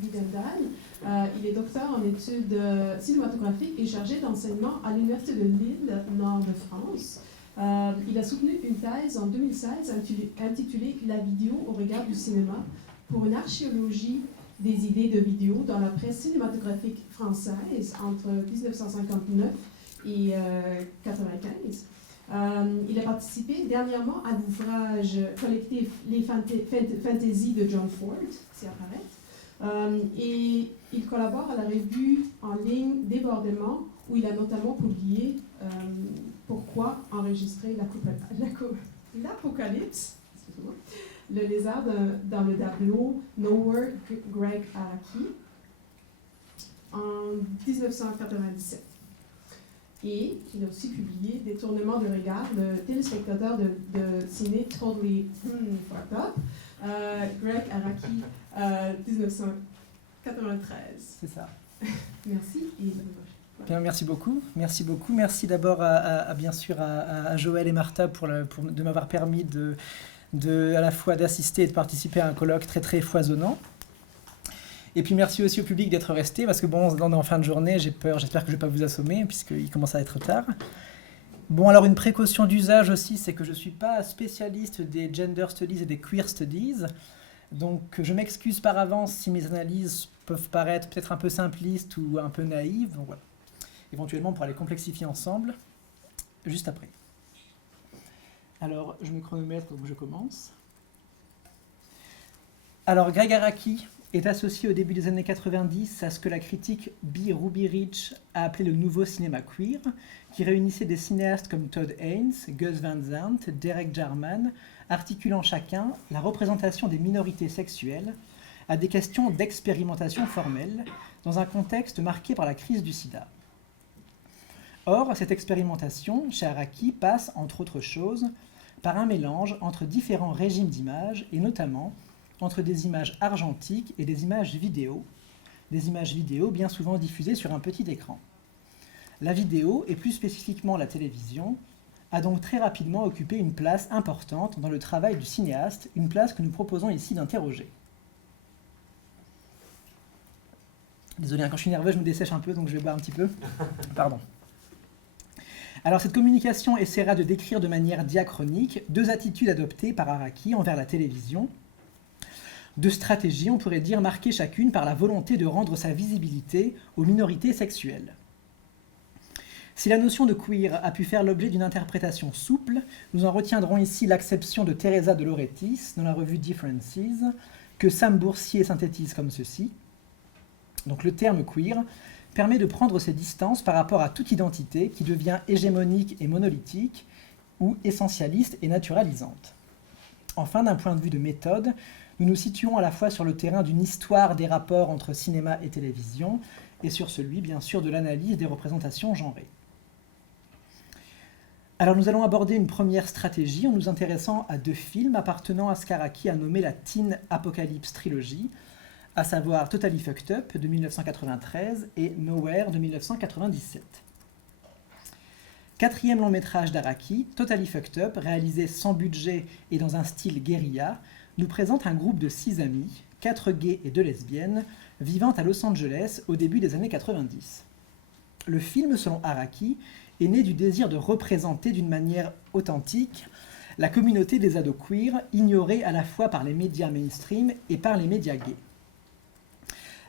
Videndal. Il est docteur en études cinématographiques et chargé d'enseignement à l'Université de Lille, nord de France. Il a soutenu une thèse en 2016 intitulée « La vidéo au regard du cinéma » pour une archéologie des idées de vidéo dans la presse cinématographique française entre 1959 et 1995. Il a participé dernièrement à l'ouvrage collectif Les Fantaisies de John Ford, c'est apparaît, et il collabore à la revue en ligne Débordement, où il a notamment publié Pourquoi enregistrer l'Apocalypse, le lézard dans le tableau Nowhere, Greg Araki, en 1997. Et il a aussi publié Détournement de regard, le téléspectateur de ciné Totally Fucked Up, Greg Araki, 1993. C'est ça. Merci. Bien, merci beaucoup. Merci beaucoup. Merci d'abord bien sûr à Joël et Martha de m'avoir permis à la fois d'assister et de participer à un colloque très très foisonnant. Et puis merci aussi au public d'être resté, parce que bon, on est en fin de journée, j'ai peur, j'espère que je ne vais pas vous assommer, puisqu'il commence à être tard. Bon, alors une précaution d'usage aussi, c'est que je ne suis pas spécialiste des gender studies et des queer studies, donc je m'excuse par avance si mes analyses peuvent paraître peut-être un peu simplistes ou un peu naïves, donc voilà. Éventuellement, on pourra les complexifier ensemble, juste après. Alors, je me chronomètre, donc je commence. Alors, Greg Araki est associé au début des années 90 à ce que la critique B. Ruby Rich a appelé le nouveau cinéma queer, qui réunissait des cinéastes comme Todd Haynes, Gus Van Sant, Derek Jarman, articulant chacun la représentation des minorités sexuelles à des questions d'expérimentation formelle, dans un contexte marqué par la crise du sida. Or, cette expérimentation, chez Araki, passe, entre autres choses, par un mélange entre différents régimes d'images, et notamment entre des images argentiques et des images vidéo bien souvent diffusées sur un petit écran. La vidéo, et plus spécifiquement la télévision, a donc très rapidement occupé une place importante dans le travail du cinéaste, une place que nous proposons ici d'interroger. Désolé, quand je suis nerveux, je me dessèche un peu, donc je vais boire un petit peu. Pardon. Alors cette communication essaiera de décrire de manière diachronique deux attitudes adoptées par Araki envers la télévision, deux stratégies, on pourrait dire, marquées chacune par la volonté de rendre sa visibilité aux minorités sexuelles. Si la notion de queer a pu faire l'objet d'une interprétation souple, nous en retiendrons ici l'acception de Teresa de Lauretis dans la revue Differences, que Sam Boursier synthétise comme ceci. Donc le terme queer permet de prendre ses distances par rapport à toute identité qui devient hégémonique et monolithique, ou essentialiste et naturalisante. Enfin, d'un point de vue de méthode, nous nous situons à la fois sur le terrain d'une histoire des rapports entre cinéma et télévision, et sur celui, bien sûr, de l'analyse des représentations genrées. Alors nous allons aborder une première stratégie en nous intéressant à deux films appartenant à ce qu'Araki a nommé la Teen Apocalypse Trilogy, à savoir Totally Fucked Up de 1993 et Nowhere de 1997. Quatrième long métrage d'Araki, Totally Fucked Up, réalisé sans budget et dans un style guérilla, nous présente un groupe de 6 amis, 4 gays et 2 lesbiennes, vivant à Los Angeles au début des années 90. Le film, selon Araki, est né du désir de représenter d'une manière authentique la communauté des ados queer, ignorée à la fois par les médias mainstream et par les médias gays.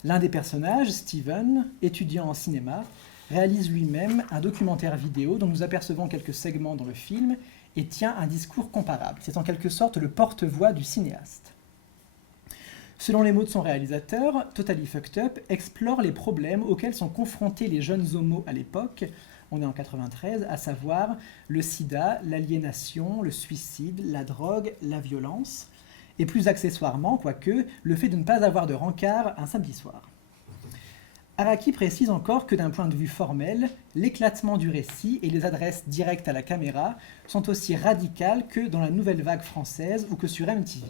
L'un des personnages, Steven, étudiant en cinéma, réalise lui-même un documentaire vidéo dont nous apercevons quelques segments dans le film et tient un discours comparable. C'est en quelque sorte le porte-voix du cinéaste. Selon les mots de son réalisateur, Totally Fucked Up explore les problèmes auxquels sont confrontés les jeunes homos à l'époque, on est en 93, à savoir le sida, l'aliénation, le suicide, la drogue, la violence, et plus accessoirement, quoique, le fait de ne pas avoir de rencard un samedi soir. Araki précise encore que d'un point de vue formel, l'éclatement du récit et les adresses directes à la caméra sont aussi radicales que dans la nouvelle vague française ou que sur MTV,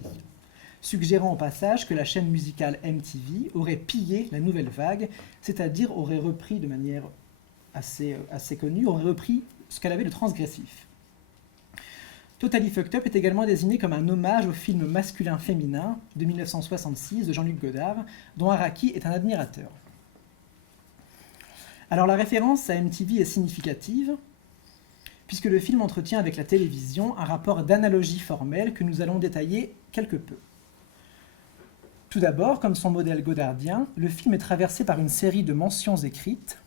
suggérant au passage que la chaîne musicale MTV aurait pillé la nouvelle vague, c'est-à-dire aurait repris de manière assez connue, aurait repris ce qu'elle avait de transgressif. Totally Fucked Up est également désigné comme un hommage au film masculin-féminin de 1966 de Jean-Luc Godard, dont Araki est un admirateur. Alors la référence à MTV est significative, puisque le film entretient avec la télévision un rapport d'analogie formelle que nous allons détailler quelque peu. Tout d'abord, comme son modèle godardien, le film est traversé par une série de mentions écrites,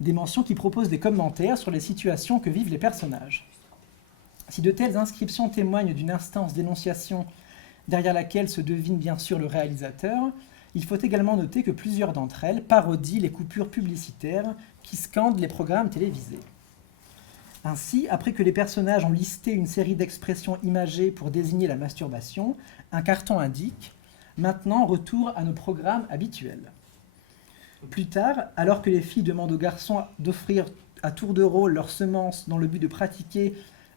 des mentions qui proposent des commentaires sur les situations que vivent les personnages. Si de telles inscriptions témoignent d'une instance d'énonciation derrière laquelle se devine bien sûr le réalisateur, il faut également noter que plusieurs d'entre elles parodient les coupures publicitaires qui scandent les programmes télévisés. Ainsi, après que les personnages ont listé une série d'expressions imagées pour désigner la masturbation, un carton indique « Maintenant, retour à nos programmes habituels ». Plus tard, alors que les filles demandent aux garçons d'offrir à tour de rôle leurs semences dans le but de pratiquer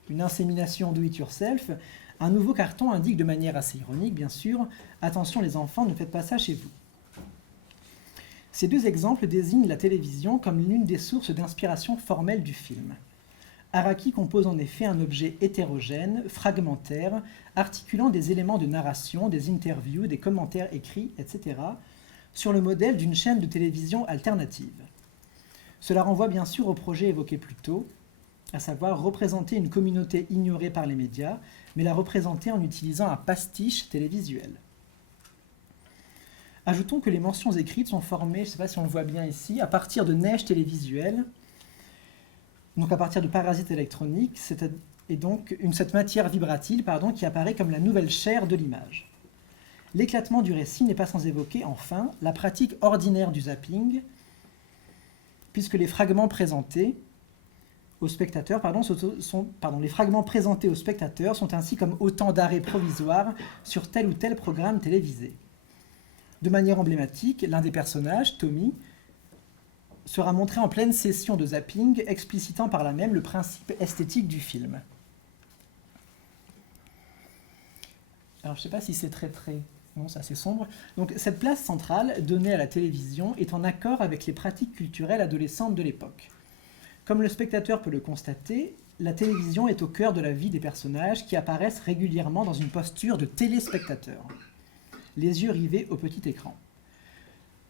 une insémination do-it-yourself, un nouveau carton indique de manière assez ironique, bien sûr, « Attention les enfants, ne faites pas ça chez vous ». Ces deux exemples désignent la télévision comme l'une des sources d'inspiration formelle du film. Araki compose en effet un objet hétérogène, fragmentaire, articulant des éléments de narration, des interviews, des commentaires écrits, etc., sur le modèle d'une chaîne de télévision alternative. Cela renvoie bien sûr au projet évoqué plus tôt, à savoir représenter une communauté ignorée par les médias, mais la représenter en utilisant un pastiche télévisuel. Ajoutons que les mentions écrites sont formées, je ne sais pas si on le voit bien ici, à partir de neiges télévisuelles, donc à partir de parasites électroniques, et donc cette matière vibratile qui apparaît comme la nouvelle chair de l'image. L'éclatement du récit n'est pas sans évoquer, enfin, la pratique ordinaire du zapping, puisque les fragments présentés aux spectateurs les fragments présentés aux spectateurs sont ainsi comme autant d'arrêts provisoires sur tel ou tel programme télévisé. De manière emblématique, l'un des personnages, Tommy, sera montré en pleine session de zapping, explicitant par là même le principe esthétique du film. Alors je ne sais pas si c'est très... Non, c'est assez sombre. Donc cette place centrale donnée à la télévision est en accord avec les pratiques culturelles adolescentes de l'époque. Comme le spectateur peut le constater, la télévision est au cœur de la vie des personnages qui apparaissent régulièrement dans une posture de téléspectateur, les yeux rivés au petit écran.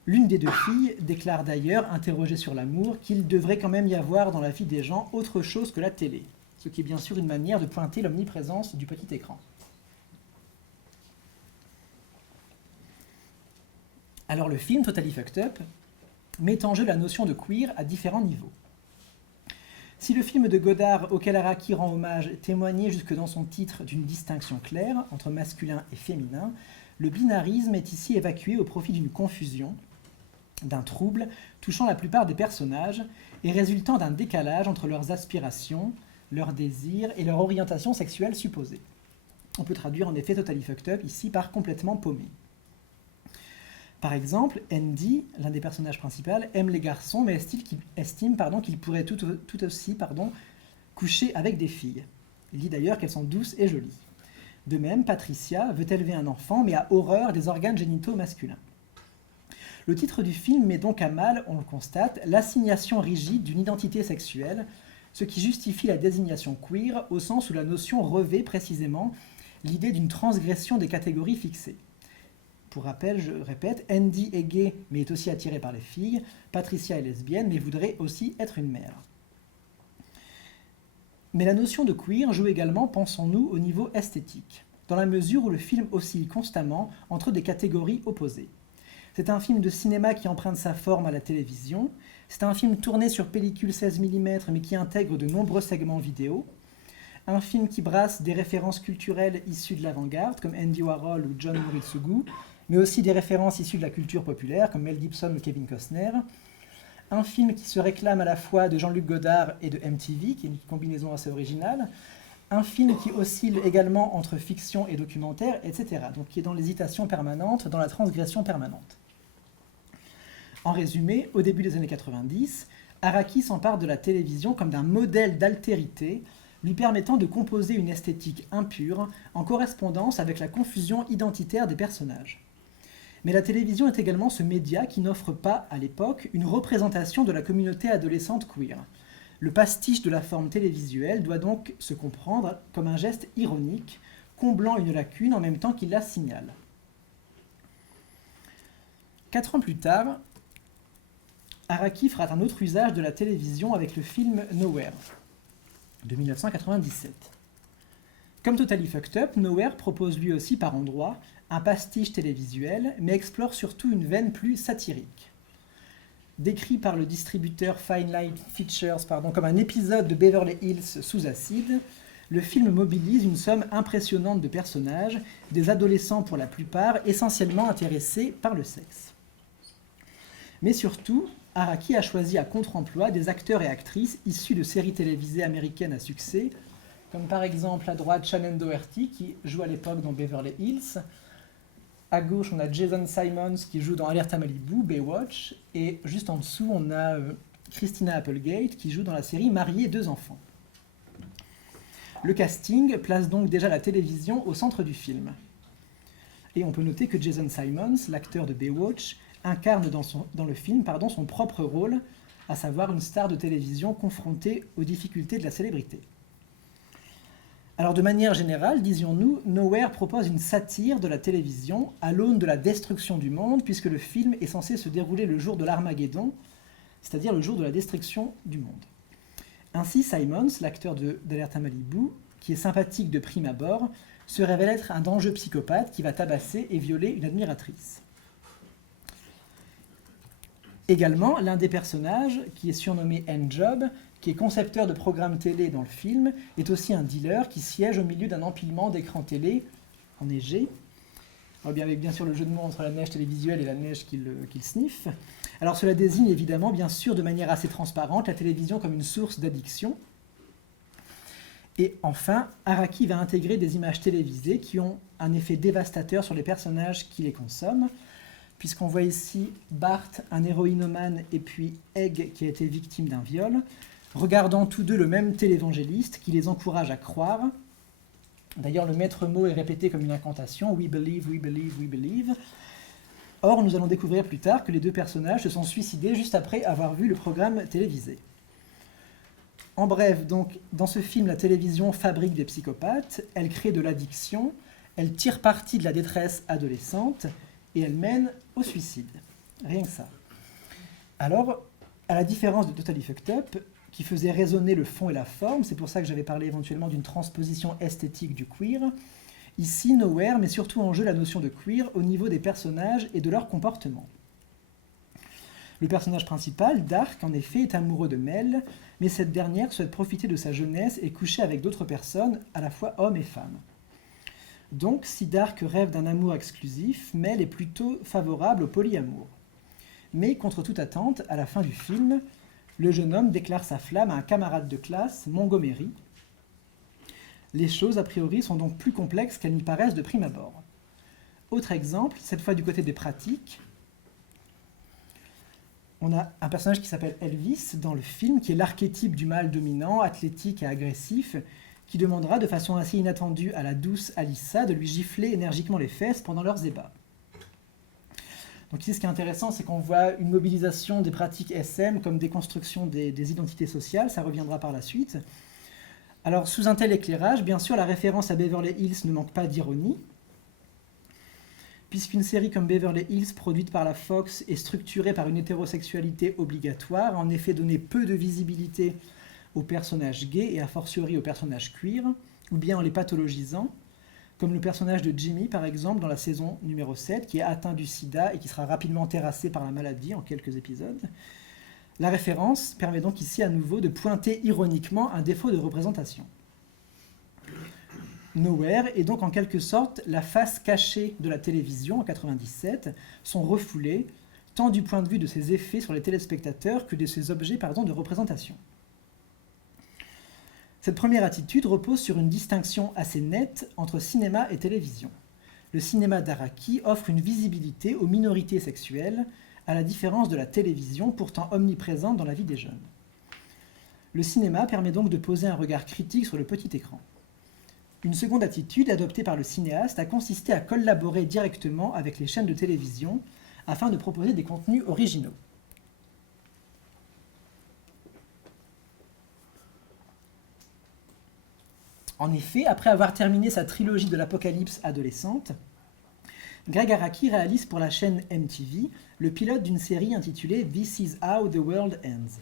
L'une des deux filles déclare d'ailleurs, interrogée sur l'amour, qu'il devrait quand même y avoir dans la vie des gens autre chose que la télé, ce qui est bien sûr une manière de pointer l'omniprésence du petit écran. Alors le film Totally Fucked Up met en jeu la notion de queer à différents niveaux. Si le film de Godard auquel Araki rend hommage témoignait jusque dans son titre d'une distinction claire entre masculin et féminin, le binarisme est ici évacué au profit d'une confusion, d'un trouble touchant la plupart des personnages et résultant d'un décalage entre leurs aspirations, leurs désirs et leur orientation sexuelle supposée. On peut traduire en effet Totally Fucked Up ici par complètement paumé. Par exemple, Andy, l'un des personnages principaux, aime les garçons mais estime qu'il pourrait tout aussi coucher avec des filles. Il dit d'ailleurs qu'elles sont douces et jolies. De même, Patricia veut élever un enfant mais a horreur des organes génitaux masculins. Le titre du film met donc à mal, on le constate, l'assignation rigide d'une identité sexuelle, ce qui justifie la désignation queer au sens où la notion revêt précisément l'idée d'une transgression des catégories fixées. Pour rappel, je répète, Andy est gay mais est aussi attiré par les filles, Patricia est lesbienne mais voudrait aussi être une mère. Mais la notion de queer joue également, pensons-nous, au niveau esthétique, dans la mesure où le film oscille constamment entre des catégories opposées. C'est un film de cinéma qui emprunte sa forme à la télévision, c'est un film tourné sur pellicule 16 mm mais qui intègre de nombreux segments vidéo, un film qui brasse des références culturelles issues de l'avant-garde comme Andy Warhol ou John Muritsugu, mais aussi des références issues de la culture populaire comme Mel Gibson ou Kevin Costner, un film qui se réclame à la fois de Jean-Luc Godard et de MTV, qui est une combinaison assez originale, un film qui oscille également entre fiction et documentaire, etc., donc qui est dans l'hésitation permanente, dans la transgression permanente. En résumé, au début des années 90, Araki s'empare de la télévision comme d'un modèle d'altérité, lui permettant de composer une esthétique impure en correspondance avec la confusion identitaire des personnages. Mais la télévision est également ce média qui n'offre pas, à l'époque, une représentation de la communauté adolescente queer. Le pastiche de la forme télévisuelle doit donc se comprendre comme un geste ironique, comblant une lacune en même temps qu'il la signale. 4 ans plus tard, Araki fera un autre usage de la télévision avec le film Nowhere de 1997. Comme Totally Fucked Up, Nowhere propose lui aussi par endroits un pastiche télévisuel, mais explore surtout une veine plus satirique. Décrit par le distributeur Fine Line Features comme un épisode de Beverly Hills sous acide, le film mobilise une somme impressionnante de personnages, des adolescents pour la plupart, essentiellement intéressés par le sexe. Mais surtout, Araki a choisi à contre-emploi des acteurs et actrices issus de séries télévisées américaines à succès, comme par exemple à droite Shannon Doherty qui joue à l'époque dans Beverly Hills. À gauche, on a Jason Simons qui joue dans Alerte à Malibu, Baywatch, et juste en dessous, on a Christina Applegate qui joue dans la série Mariée et 2 enfants. Le casting place donc déjà la télévision au centre du film. Et on peut noter que Jason Simons, l'acteur de Baywatch, incarne dans le film son propre rôle, à savoir une star de télévision confrontée aux difficultés de la célébrité. Alors de manière générale, disions-nous, Nowhere propose une satire de la télévision à l'aune de la destruction du monde, puisque le film est censé se dérouler le jour de l'Armageddon, c'est-à-dire le jour de la destruction du monde. Ainsi, Simons, l'acteur d'Alerte à Malibu, qui est sympathique de prime abord, se révèle être un dangereux psychopathe qui va tabasser et violer une admiratrice. Également, l'un des personnages, qui est surnommé N-Job, qui est concepteur de programmes télé dans le film, est aussi un dealer qui siège au milieu d'un empilement d'écrans télé enneigés. Avec bien sûr le jeu de mots entre la neige télévisuelle et la neige qu'il sniffe. Alors cela désigne évidemment, bien sûr, de manière assez transparente, la télévision comme une source d'addiction. Et enfin, Araki va intégrer des images télévisées qui ont un effet dévastateur sur les personnages qui les consomment, puisqu'on voit ici Bart, un héroïnomane, et puis Egg, qui a été victime d'un viol, regardant tous deux le même télévangéliste qui les encourage à croire. D'ailleurs, le maître mot est répété comme une incantation, « We believe, we believe, we believe ». Or, nous allons découvrir plus tard que les deux personnages se sont suicidés juste après avoir vu le programme télévisé. En bref, donc, dans ce film, la télévision fabrique des psychopathes, elle crée de l'addiction, elle tire parti de la détresse adolescente, et elle mène au suicide. Rien que ça. Alors, à la différence de Totally Fucked Up, qui faisait résonner le fond et la forme, c'est pour ça que j'avais parlé éventuellement d'une transposition esthétique du queer, ici, Nowhere met surtout en jeu la notion de queer au niveau des personnages et de leur comportement. Le personnage principal, Dark, en effet, est amoureux de Mel, mais cette dernière souhaite profiter de sa jeunesse et coucher avec d'autres personnes, à la fois hommes et femmes. Donc, si Dark rêve d'un amour exclusif, Mel est plutôt favorable au polyamour. Mais, contre toute attente, à la fin du film, le jeune homme déclare sa flamme à un camarade de classe, Montgomery. Les choses, a priori, sont donc plus complexes qu'elles n'y paraissent de prime abord. Autre exemple, cette fois du côté des pratiques, on a un personnage qui s'appelle Elvis dans le film, qui est l'archétype du mâle dominant, athlétique et agressif, qui demandera de façon assez inattendue à la douce Alyssa de lui gifler énergiquement les fesses pendant leurs ébats. Donc ici, ce qui est intéressant, c'est qu'on voit une mobilisation des pratiques SM comme déconstruction des identités sociales, ça reviendra par la suite. Alors, sous un tel éclairage, bien sûr, la référence à Beverly Hills ne manque pas d'ironie, puisqu'une série comme Beverly Hills, produite par la Fox, est structurée par une hétérosexualité obligatoire, a en effet donné peu de visibilité aux personnages gays et a fortiori aux personnages queer, ou bien en les pathologisant, comme le personnage de Jimmy, par exemple, dans la saison numéro 7, qui est atteint du sida et qui sera rapidement terrassé par la maladie en quelques épisodes. La référence permet donc ici à nouveau de pointer ironiquement un défaut de représentation. Nowhere est donc en quelque sorte la face cachée de la télévision en 1997, son refoulé, tant du point de vue de ses effets sur les téléspectateurs que de ses objets de représentation. Cette première attitude repose sur une distinction assez nette entre cinéma et télévision. Le cinéma d'Araki offre une visibilité aux minorités sexuelles, à la différence de la télévision pourtant omniprésente dans la vie des jeunes. Le cinéma permet donc de poser un regard critique sur le petit écran. Une seconde attitude adoptée par le cinéaste a consisté à collaborer directement avec les chaînes de télévision afin de proposer des contenus originaux. En effet, après avoir terminé sa trilogie de l'apocalypse adolescente, Gregg Araki réalise pour la chaîne MTV le pilote d'une série intitulée This is How the World Ends.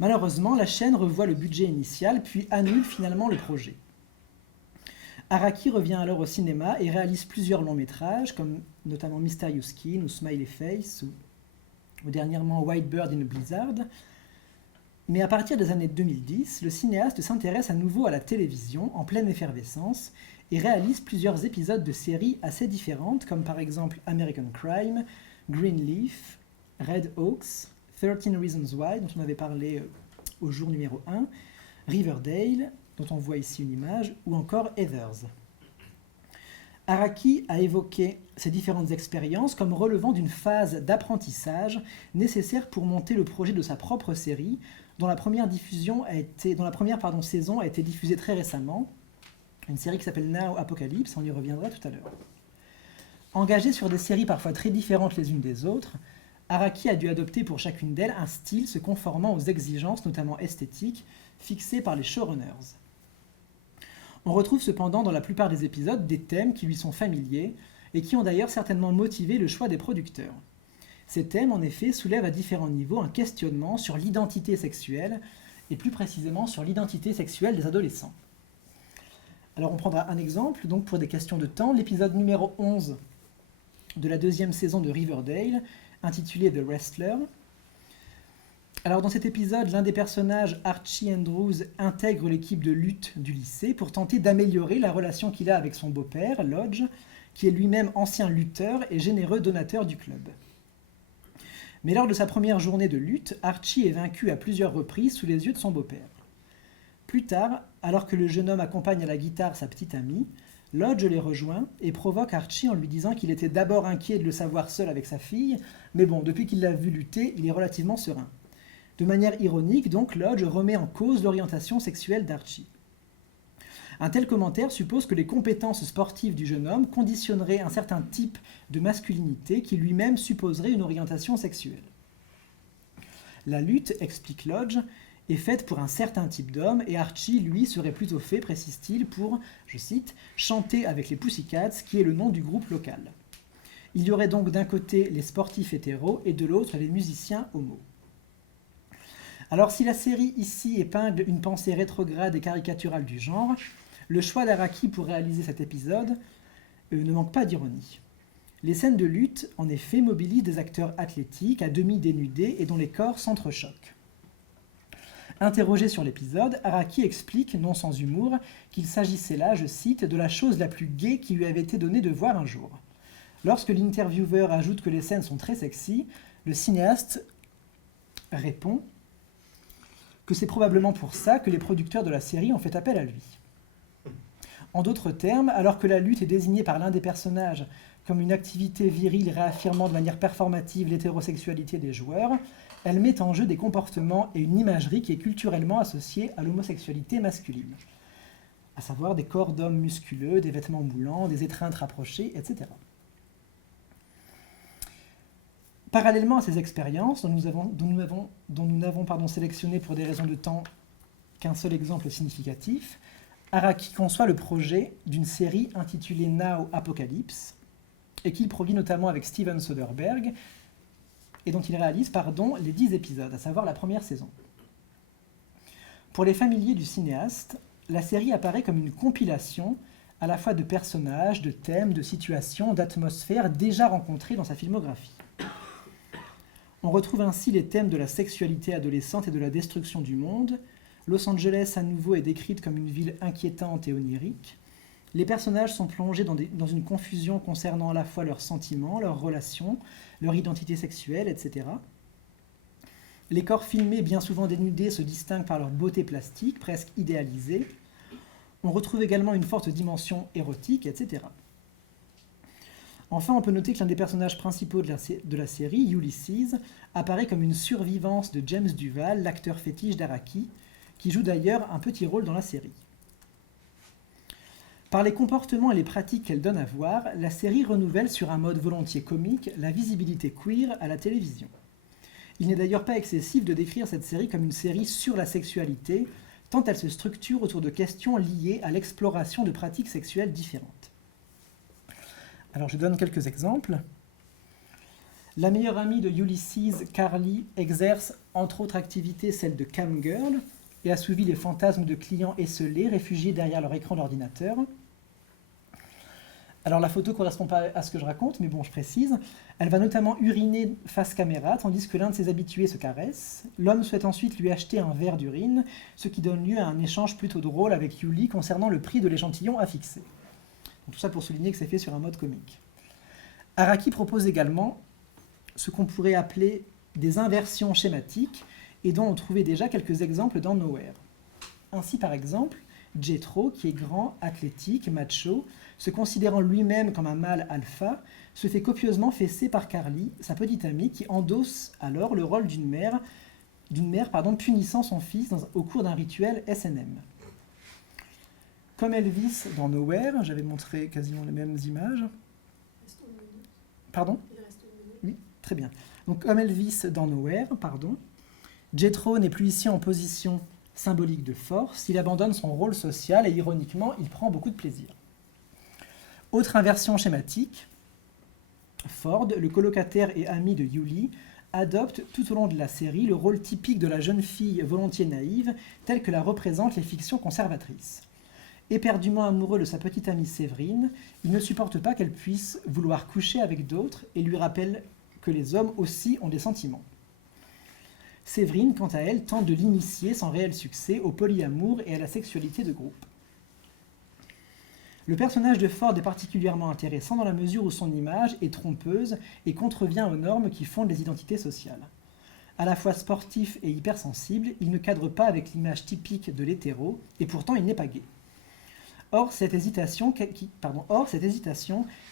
Malheureusement, la chaîne revoit le budget initial puis annule finalement le projet. Araki revient alors au cinéma et réalise plusieurs longs métrages, comme notamment Mysterious Skin ou Smiley Face, ou dernièrement White Bird in a Blizzard. Mais à partir des années 2010, le cinéaste s'intéresse à nouveau à la télévision, en pleine effervescence, et réalise plusieurs épisodes de séries assez différentes, comme par exemple American Crime, Greenleaf, Red Oaks, 13 Reasons Why, dont on avait parlé au jour numéro 1, Riverdale, dont on voit ici une image, ou encore Heathers. Araki a évoqué ces différentes expériences comme relevant d'une phase d'apprentissage nécessaire pour monter le projet de sa propre série, dont la première saison a été diffusée très récemment, une série qui s'appelle Now Apocalypse, on y reviendra tout à l'heure. Engagé sur des séries parfois très différentes les unes des autres, Araki a dû adopter pour chacune d'elles un style se conformant aux exigences, notamment esthétiques, fixées par les showrunners. On retrouve cependant dans la plupart des épisodes des thèmes qui lui sont familiers et qui ont d'ailleurs certainement motivé le choix des producteurs. Ces thèmes, en effet, soulèvent à différents niveaux un questionnement sur l'identité sexuelle, et plus précisément sur l'identité sexuelle des adolescents. Alors on prendra un exemple, donc pour des questions de temps, l'épisode numéro 11 de la deuxième saison de Riverdale, intitulé The Wrestler. Alors dans cet épisode, l'un des personnages, Archie Andrews, intègre l'équipe de lutte du lycée pour tenter d'améliorer la relation qu'il a avec son beau-père, Lodge, qui est lui-même ancien lutteur et généreux donateur du club. Mais lors de sa première journée de lutte, Archie est vaincu à plusieurs reprises sous les yeux de son beau-père. Plus tard, alors que le jeune homme accompagne à la guitare sa petite amie, Lodge les rejoint et provoque Archie en lui disant qu'il était d'abord inquiet de le savoir seul avec sa fille, mais bon, depuis qu'il l'a vu lutter, il est relativement serein. De manière ironique, donc, Lodge remet en cause l'orientation sexuelle d'Archie. Un tel commentaire suppose que les compétences sportives du jeune homme conditionneraient un certain type de masculinité qui lui-même supposerait une orientation sexuelle. La lutte, explique Lodge, est faite pour un certain type d'homme et Archie, lui, serait plutôt fait, précise-t-il, pour, je cite, « chanter avec les Pussycats », qui est le nom du groupe local. Il y aurait donc d'un côté les sportifs hétéros et de l'autre les musiciens homos. Alors si la série ici épingle une pensée rétrograde et caricaturale du genre, le choix d'Araki pour réaliser cet épisode ne manque pas d'ironie. Les scènes de lutte, en effet, mobilisent des acteurs athlétiques, à demi dénudés et dont les corps s'entrechoquent. Interrogé sur l'épisode, Araki explique, non sans humour, qu'il s'agissait là, je cite, de la chose la plus gaie qui lui avait été donnée de voir un jour. Lorsque l'intervieweur ajoute que les scènes sont très sexy, le cinéaste répond que c'est probablement pour ça que les producteurs de la série ont fait appel à lui. En d'autres termes, alors que la lutte est désignée par l'un des personnages comme une activité virile réaffirmant de manière performative l'hétérosexualité des joueurs, elle met en jeu des comportements et une imagerie qui est culturellement associée à l'homosexualité masculine, à savoir des corps d'hommes musculeux, des vêtements moulants, des étreintes rapprochées, etc. Parallèlement à ces expériences, dont nous n'avons sélectionné pour des raisons de temps qu'un seul exemple significatif, Araki conçoit le projet d'une série intitulée Now Apocalypse, et qu'il produit notamment avec Steven Soderbergh, et dont il réalise les 10 épisodes, à savoir la première saison. Pour les familiers du cinéaste, la série apparaît comme une compilation à la fois de personnages, de thèmes, de situations, d'atmosphères déjà rencontrés dans sa filmographie. On retrouve ainsi les thèmes de la sexualité adolescente et de la destruction du monde. Los Angeles, à nouveau, est décrite comme une ville inquiétante et onirique. Les personnages sont plongés dans une confusion concernant à la fois leurs sentiments, leurs relations, leur identité sexuelle, etc. Les corps filmés, bien souvent dénudés, se distinguent par leur beauté plastique, presque idéalisée. On retrouve également une forte dimension érotique, etc. Enfin, on peut noter que l'un des personnages principaux de la série, Ulysses, apparaît comme une survivance de James Duval, l'acteur fétiche d'Araki, qui joue d'ailleurs un petit rôle dans la série. Par les comportements et les pratiques qu'elle donne à voir, la série renouvelle sur un mode volontiers comique la visibilité queer à la télévision. Il n'est d'ailleurs pas excessif de décrire cette série comme une série sur la sexualité, tant elle se structure autour de questions liées à l'exploration de pratiques sexuelles différentes. Alors je donne quelques exemples. La meilleure amie de Ulysses, Carly, exerce entre autres activités celle de camgirl et assouvit les fantasmes de clients esselés réfugiés derrière leur écran d'ordinateur. Alors la photo ne correspond pas à ce que je raconte, mais bon, je précise. Elle va notamment uriner face caméra, tandis que l'un de ses habitués se caresse. L'homme souhaite ensuite lui acheter un verre d'urine, ce qui donne lieu à un échange plutôt drôle avec Yuli concernant le prix de l'échantillon à fixer. Donc, tout ça pour souligner que c'est fait sur un mode comique. Araki propose également ce qu'on pourrait appeler des inversions schématiques, et dont on trouvait déjà quelques exemples dans Nowhere. Ainsi, par exemple, Jethro, qui est grand, athlétique, macho, se considérant lui-même comme un mâle alpha, se fait copieusement fesser par Carly, sa petite amie, qui endosse alors le rôle d'une mère punissant son fils au cours d'un rituel S&M. Comme Elvis dans Nowhere, j'avais montré quasiment les mêmes images. Pardon ? Oui, très bien. Donc, comme Elvis dans Nowhere, Jethro n'est plus ici en position symbolique de force, il abandonne son rôle social et ironiquement, il prend beaucoup de plaisir. Autre inversion schématique, Ford, le colocataire et ami de Yuli, adopte tout au long de la série le rôle typique de la jeune fille volontiers naïve, tel que la représentent les fictions conservatrices. Éperdument amoureux de sa petite amie Séverine, il ne supporte pas qu'elle puisse vouloir coucher avec d'autres et lui rappelle que les hommes aussi ont des sentiments. Séverine, quant à elle, tente de l'initier sans réel succès au polyamour et à la sexualité de groupe. Le personnage de Ford est particulièrement intéressant dans la mesure où son image est trompeuse et contrevient aux normes qui fondent les identités sociales. À la fois sportif et hypersensible, il ne cadre pas avec l'image typique de l'hétéro, et pourtant il n'est pas gay. Or, cette hésitation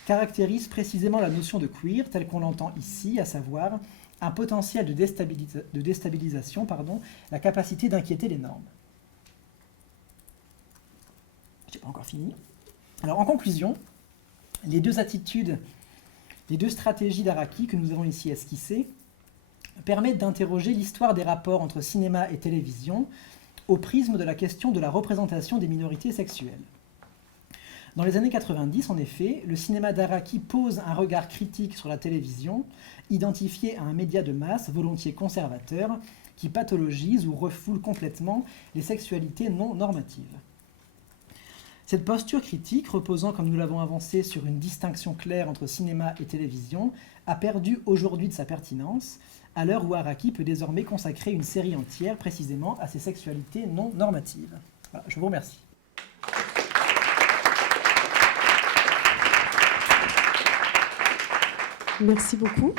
caractérise précisément la notion de queer telle qu'on l'entend ici, à savoir un potentiel de déstabilisation, la capacité d'inquiéter les normes. Je n'ai pas encore fini. Alors, en conclusion, les deux stratégies d'Araki que nous avons ici esquissées permettent d'interroger l'histoire des rapports entre cinéma et télévision au prisme de la question de la représentation des minorités sexuelles. Dans les années 90, en effet, le cinéma d'Araki pose un regard critique sur la télévision, identifié à un média de masse volontiers conservateur, qui pathologise ou refoule complètement les sexualités non normatives. Cette posture critique, reposant, comme nous l'avons avancé, sur une distinction claire entre cinéma et télévision, a perdu aujourd'hui de sa pertinence, à l'heure où Araki peut désormais consacrer une série entière précisément à ces sexualités non normatives. Voilà, je vous remercie. Merci beaucoup.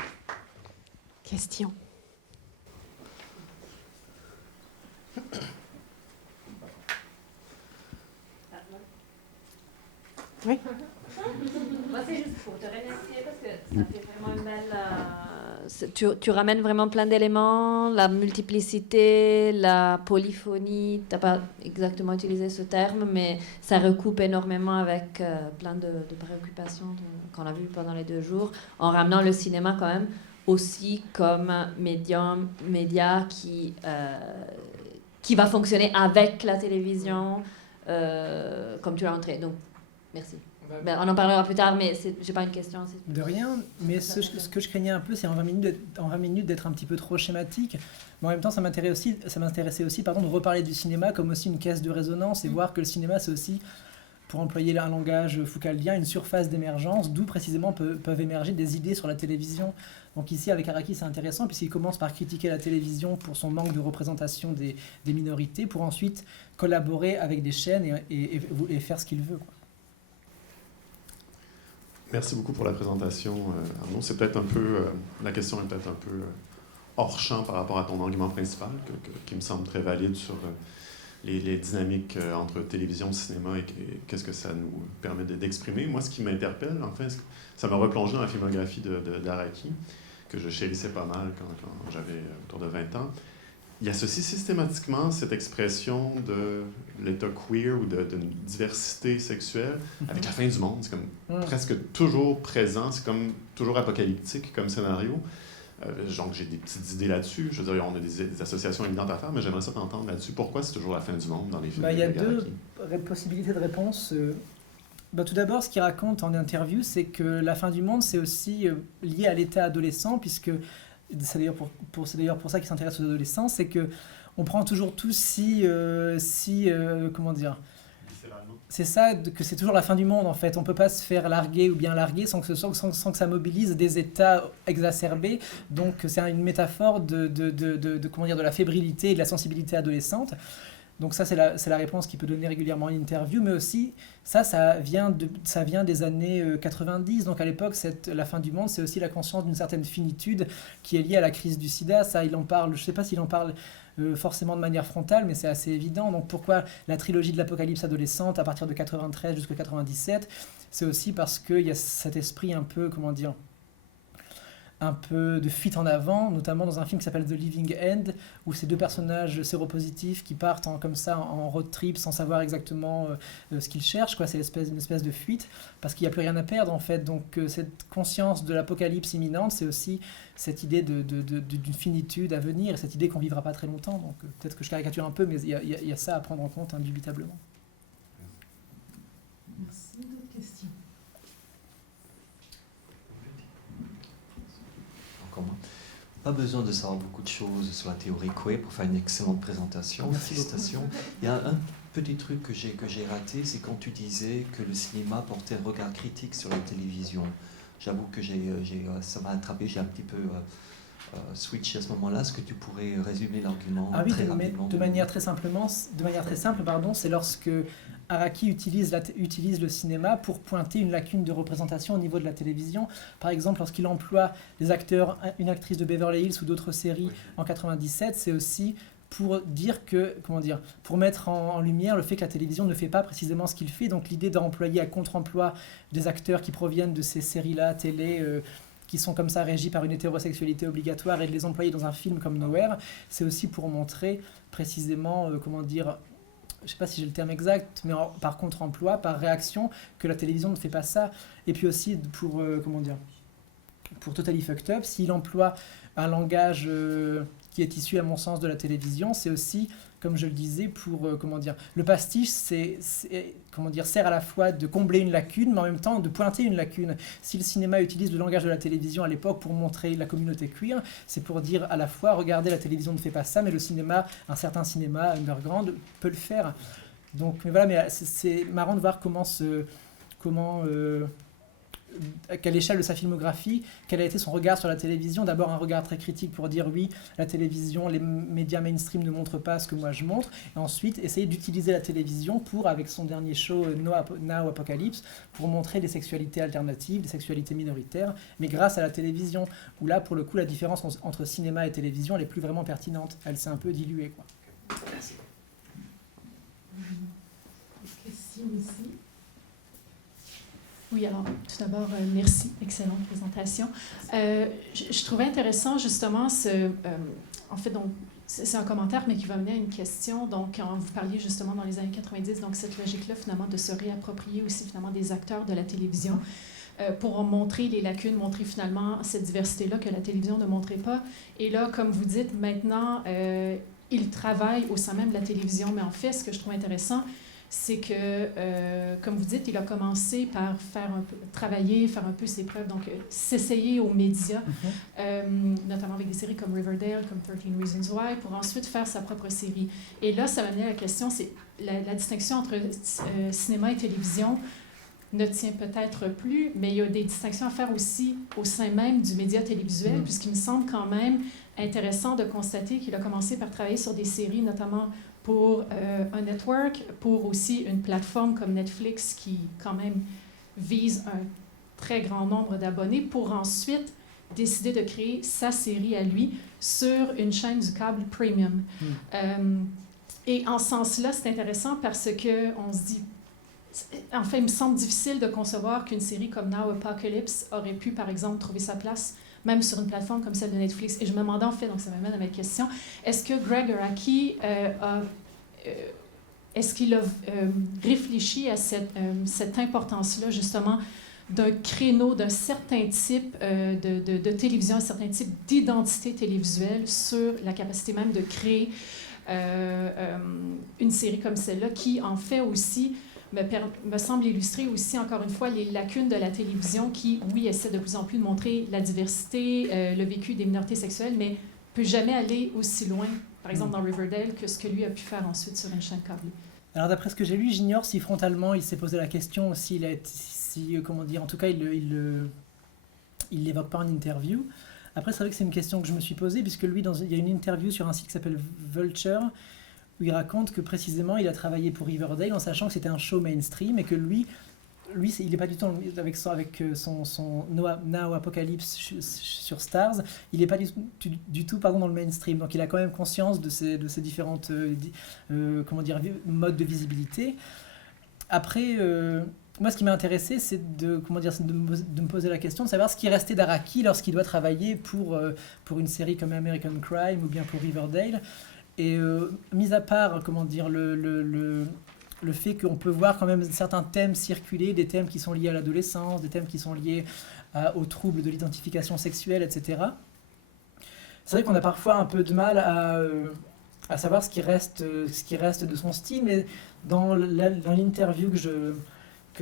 Question. Oui. Moi, c'est juste pour te remercier parce que ça fait vraiment une belle... Tu ramènes vraiment plein d'éléments, la multiplicité, la polyphonie. Tu n'as pas exactement utilisé ce terme, mais ça recoupe énormément avec plein de préoccupations qu'on a vues pendant les 2 jours, en ramenant le cinéma quand même aussi comme média qui va fonctionner avec la télévision, comme tu l'as montré. Donc, merci. On en parlera plus tard, mais j'ai pas une question. De rien, mais ce que je craignais un peu, c'est en 20 minutes d'être un petit peu trop schématique. Mais en même temps, ça m'intéressait aussi de reparler du cinéma comme aussi une caisse de résonance et voir que le cinéma, c'est aussi, pour employer un langage foucaldien, une surface d'émergence, d'où précisément peuvent émerger des idées sur la télévision. Donc ici, avec Araki, c'est intéressant, puisqu'il commence par critiquer la télévision pour son manque de représentation des minorités, pour ensuite collaborer avec des chaînes et faire ce qu'il veut, quoi. Merci beaucoup pour la présentation, Arnaud. C'est peut-être un peu, la question est peut-être un peu hors champ par rapport à ton argument principal, qui me semble très valide sur les dynamiques entre télévision et cinéma et qu'est-ce que ça nous permet d'exprimer. Moi, ce qui m'interpelle, en fait, ça m'a replongé dans la filmographie d'Araki, que je chérissais pas mal quand j'avais autour de 20 ans. Il associe systématiquement cette expression de l'état queer ou d'une diversité sexuelle avec la fin du monde. C'est comme presque toujours présent, c'est comme toujours apocalyptique comme scénario. Donc, j'ai des petites idées là-dessus. Je veux dire, on a des associations évidentes à faire, mais j'aimerais ça t'entendre là-dessus. Pourquoi c'est toujours la fin du monde dans les films Il y a de deux Garaki? possibilités de réponse. Tout d'abord, ce qu'il raconte en interview, c'est que la fin du monde, c'est aussi lié à l'état adolescent, puisque c'est d'ailleurs pour ça qu'il s'intéresse aux adolescents, c'est que on prend toujours tout comment dire, c'est ça, que c'est toujours la fin du monde en fait. On peut pas se faire larguer ou bien larguer sans que ça mobilise des états exacerbés. Donc c'est une métaphore comment dire, de la fébrilité et de la sensibilité adolescente. Donc ça, c'est la réponse qu'il peut donner régulièrement en interview, mais aussi, ça vient des années 90. Donc à l'époque, la fin du monde, c'est aussi la conscience d'une certaine finitude qui est liée à la crise du sida. Ça, il en parle, je ne sais pas s'il en parle forcément de manière frontale, mais c'est assez évident. Donc pourquoi la trilogie de l'apocalypse adolescente, à partir de 93 jusqu'à 97, c'est aussi parce qu'il y a cet esprit un peu, comment dire, un peu de fuite en avant, notamment dans un film qui s'appelle The Living End, où ces deux personnages séropositifs qui partent comme ça en road trip sans savoir exactement ce qu'ils cherchent, quoi. C'est une espèce de fuite, parce qu'il n'y a plus rien à perdre en fait. Donc cette conscience de l'apocalypse imminente, c'est aussi cette idée d'une finitude à venir, et cette idée qu'on ne vivra pas très longtemps. Donc peut-être que je caricature un peu, mais il y a ça à prendre en compte indubitablement. Merci. D'autres questions? Pas besoin de savoir beaucoup de choses sur la théorie queer pour faire une excellente présentation. Félicitations. Il y a un petit truc que j'ai raté, c'est quand tu disais que le cinéma portait un regard critique sur la télévision. J'avoue que ça m'a attrapé, j'ai un petit peu switché à ce moment-là. Est-ce que tu pourrais résumer l'argument très rapidement? De manière très simple, c'est lorsque Araki utilise le cinéma pour pointer une lacune de représentation au niveau de la télévision. Par exemple, lorsqu'il emploie des acteurs, une actrice de Beverly Hills ou d'autres séries en 97, c'est aussi pour dire pour mettre en lumière le fait que la télévision ne fait pas précisément ce qu'il fait. Donc l'idée d'employer à contre-emploi des acteurs qui proviennent de ces séries-là, télé, qui sont comme ça régis par une hétérosexualité obligatoire, et de les employer dans un film comme Nowhere, c'est aussi pour montrer précisément, je ne sais pas si j'ai le terme exact, mais par contre-emploi, par réaction, que la télévision ne fait pas ça. Et puis aussi pour Totally Fucked Up, s'il emploie un langage qui est issu à mon sens de la télévision, c'est aussi, comme je le disais, pour le pastiche, sert à la fois de combler une lacune, mais en même temps de pointer une lacune. Si le cinéma utilise le langage de la télévision à l'époque pour montrer la communauté queer, c'est pour dire à la fois, regardez, la télévision ne fait pas ça, mais le cinéma, un certain cinéma underground peut le faire. Donc, mais voilà, mais c'est marrant de voir à quelle échelle de sa filmographie, quel a été son regard sur la télévision. D'abord un regard très critique pour dire oui, la télévision, les médias mainstream ne montrent pas ce que moi je montre, et ensuite essayer d'utiliser la télévision pour, avec son dernier show Now Apocalypse, pour montrer des sexualités alternatives, des sexualités minoritaires, mais grâce à la télévision, où là pour le coup la différence entre cinéma et télévision elle est plus vraiment pertinente, elle s'est un peu diluée, quoi. Merci. Question ici. Oui, alors, tout d'abord, merci. Excellente présentation. Je trouvais intéressant, justement, en fait, donc, c'est un commentaire, mais qui va mener à une question. Donc, quand vous parliez, justement, dans les années 90, donc, cette logique-là, finalement, de se réapproprier aussi, finalement, des acteurs de la télévision pour montrer les lacunes, montrer, finalement, cette diversité-là que la télévision ne montrait pas. Et là, comme vous dites, maintenant, il travaille au sein même de la télévision. Mais en fait, ce que je trouve intéressant, c'est que, comme vous dites, il a commencé par faire un peu ses preuves, donc s'essayer aux médias, notamment avec des séries comme Riverdale, comme 13 Reasons Why, pour ensuite faire sa propre série. Et là, ça m'amenait à la question, c'est la distinction entre cinéma et télévision ne tient peut-être plus, mais il y a des distinctions à faire aussi au sein même du média télévisuel, puisqu'il me semble quand même intéressant de constater qu'il a commencé par travailler sur des séries, notamment pour un network, pour aussi une plateforme comme Netflix qui, quand même, vise un très grand nombre d'abonnés, pour ensuite décider de créer sa série à lui sur une chaîne du câble premium. Et en ce sens-là, c'est intéressant parce qu'on se dit... En fait, il me semble difficile de concevoir qu'une série comme Now Apocalypse aurait pu, par exemple, trouver sa place même sur une plateforme comme celle de Netflix. Et je me demandais, en fait, donc ça m'amène à ma question, est-ce que Gregg Araki est-ce qu'il a réfléchi à cette importance-là, justement, d'un créneau, d'un certain type de télévision, un certain type d'identité télévisuelle sur la capacité même de créer une série comme celle-là, qui en fait aussi me semble illustrer aussi, encore une fois, les lacunes de la télévision qui, oui, essaie de plus en plus de montrer la diversité, le vécu des minorités sexuelles, mais peut jamais aller aussi loin, par exemple dans Riverdale, que ce que lui a pu faire ensuite sur une chaîne câblée. Alors d'après ce que j'ai lu, j'ignore si frontalement il s'est posé la question, comment dire, en tout cas il l'évoque pas en interview. Après c'est vrai que c'est une question que je me suis posée, puisque lui, il y a une interview sur un site qui s'appelle Vulture, où il raconte que précisément il a travaillé pour Riverdale en sachant que c'était un show mainstream et que lui il n'est pas du tout avec son Now Apocalypse sur Stars, il n'est pas du tout dans le mainstream, donc il a quand même conscience de ces différentes modes de visibilité. Après, moi ce qui m'a intéressé, c'est de me poser la question de savoir ce qui restait d'Araki lorsqu'il doit travailler pour une série comme American Crime ou bien pour Riverdale. Et mis à part, le fait qu'on peut voir quand même certains thèmes circuler, des thèmes qui sont liés à l'adolescence, des thèmes qui sont liés aux troubles de l'identification sexuelle, etc. C'est vrai qu'on a parfois un peu de mal à savoir ce qui reste de son style, mais dans l'interview que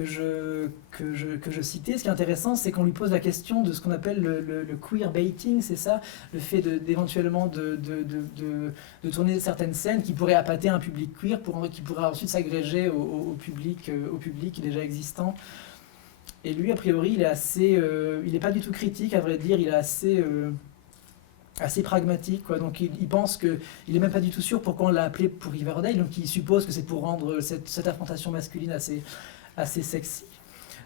je citais, ce qui est intéressant, c'est qu'on lui pose la question de ce qu'on appelle le queer baiting, c'est ça, le fait d'éventuellement de tourner certaines scènes qui pourraient appâter un public queer, qui pourrait ensuite s'agréger au public déjà existant. Et lui, a priori, il n'est pas du tout critique, à vrai dire, il est assez pragmatique, quoi. Donc il pense qu'il n'est même pas du tout sûr pourquoi on l'a appelé pour Riverdale, donc il suppose que c'est pour rendre cette affrontation masculine assez sexy.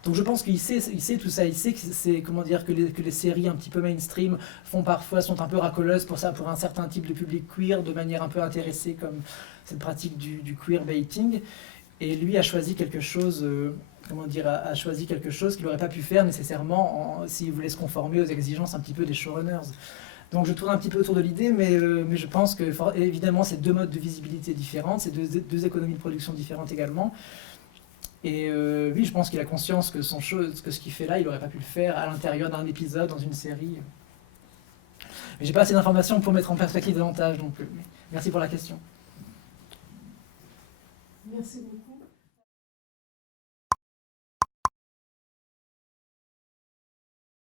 Donc je pense qu'il sait tout ça, il sait que c'est que les séries un petit peu mainstream sont un peu racoleuses pour un certain type de public queer, de manière un peu intéressée, comme cette pratique du queer baiting. Et lui a choisi quelque chose qu'il n'aurait pas pu faire nécessairement s'il voulait se conformer aux exigences un petit peu des showrunners. Donc je tourne un petit peu autour de l'idée, mais je pense que évidemment c'est deux modes de visibilité différents, c'est deux économies de production différentes également. Et oui, je pense qu'il a conscience que ce qu'il fait là, il n'aurait pas pu le faire à l'intérieur d'un épisode, dans une série. Mais j'ai pas assez d'informations pour mettre en perspective davantage, donc merci pour la question. Merci beaucoup.